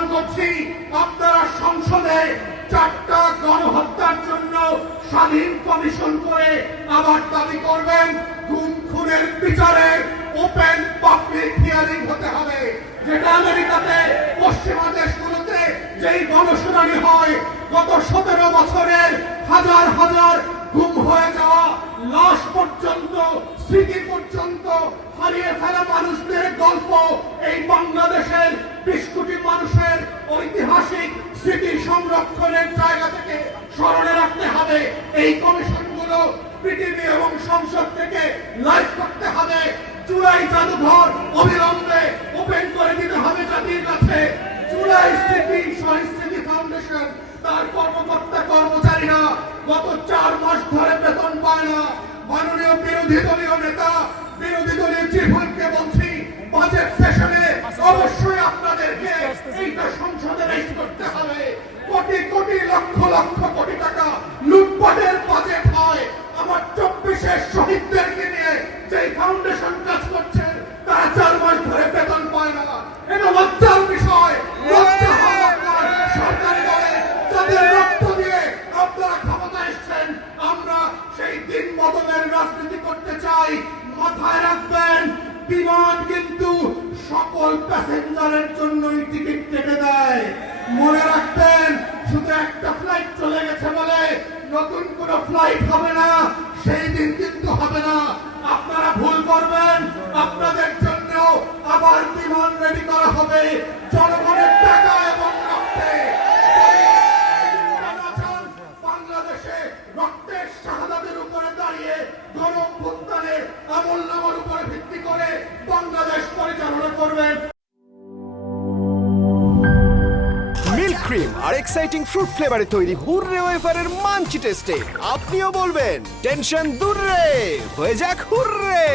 আহ্বান করছি, আপনারা সংসদে 4টা গণহত্যার জন্য স্বাধীন কমিশন করে আবার দাবি করবেন গুম খুনের বিচারের ওপেন পাবলিক হিয়ারিং হতে হবে, যেটা আমেরিকাতে পশ্চিমা দেশগুলোতে যেই গণশুনানি হয় গত 17 বছরের হাজার হাজার গুম হয়ে যাওয়া লাশ পর্যন্ত, স্মৃতি পর্যন্ত হারিয়ে ফেলা মানুষদের গল্প এই বাংলাদেশের 20 কোটি মানুষের ঐতিহাসিক স্মৃতি সংরক্ষণের জায়গা থেকে স্মরণে রাখতে হবে। এই কমিশনগুলো পৃথিবী এবং সংসদ থেকে লাইভ করতে হবে। জুলাই জাদুঘর অবিলম্বে ওপেন করে দিতে হবে জাতির কাছে। জুলাই স্মৃতি সংস্কৃতি ফাউন্ডেশন তার কর্মকর্তা কর্মচারীরা গত 4 মাস ধরে বেতন পায় না। মাননীয় বিরোধী দলীয় নেতা, বিরোধী দলীয় চিফ হুইপকে বলছি, বাজেট সেশনে অবশ্যই আপনাদেরকে এইটা সংসদে রেজ করতে হবে। কোটি কোটি লক্ষ লক্ষ কোটি টাকা লুটপাটের বাজেট হয়। আমার 24-এর শহীদদেরকে নিয়ে যে ফাউন্ডেশন কাজ করছে তারা 4 মাস ধরে বেতন পায় না। এটা লজ্জার বিষয়। লজ্জা হওয়া দরকার সরকারি দলে, যাদের রক্ত দিয়ে আপনারা ক্ষমতা এসছেন। আমরা সেই দিন বদলের রাজনীতি করতে চাই। মাথায় রাখবেন, বিমান কিন্তু সকল প্যাসেঞ্জারের জন্যই টিকিট কেটে দেয়। মনে রাখবেন, শুধু একটা ফ্লাইট চলে গেছে বলে নতুন কোনো ফ্লাইট হবে না, সেই দিন কিন্তু হবে না। আপনারা ভুল করবেন, আপনাদের জন্য আবার বিমান রেডি করা হবে জনগণের টাকা এবং রক্তে। বাংলাদেশে রক্তের শাহাদাতের উপরে দাঁড়িয়ে গণঅভ্যুত্থানের আমল নামার উপরে ভিত্তি করে বাংলাদেশ পরিচালনা করবেন। মিল্ক ক্রিম আর এক্সাইটিং ফ্রুট ফ্লেভারে তৈরি হুররে ওয়েফারের মানচি টেস্টে আপনিও বলবেন টেনশন দূর রে, হয়ে যাক হুররে।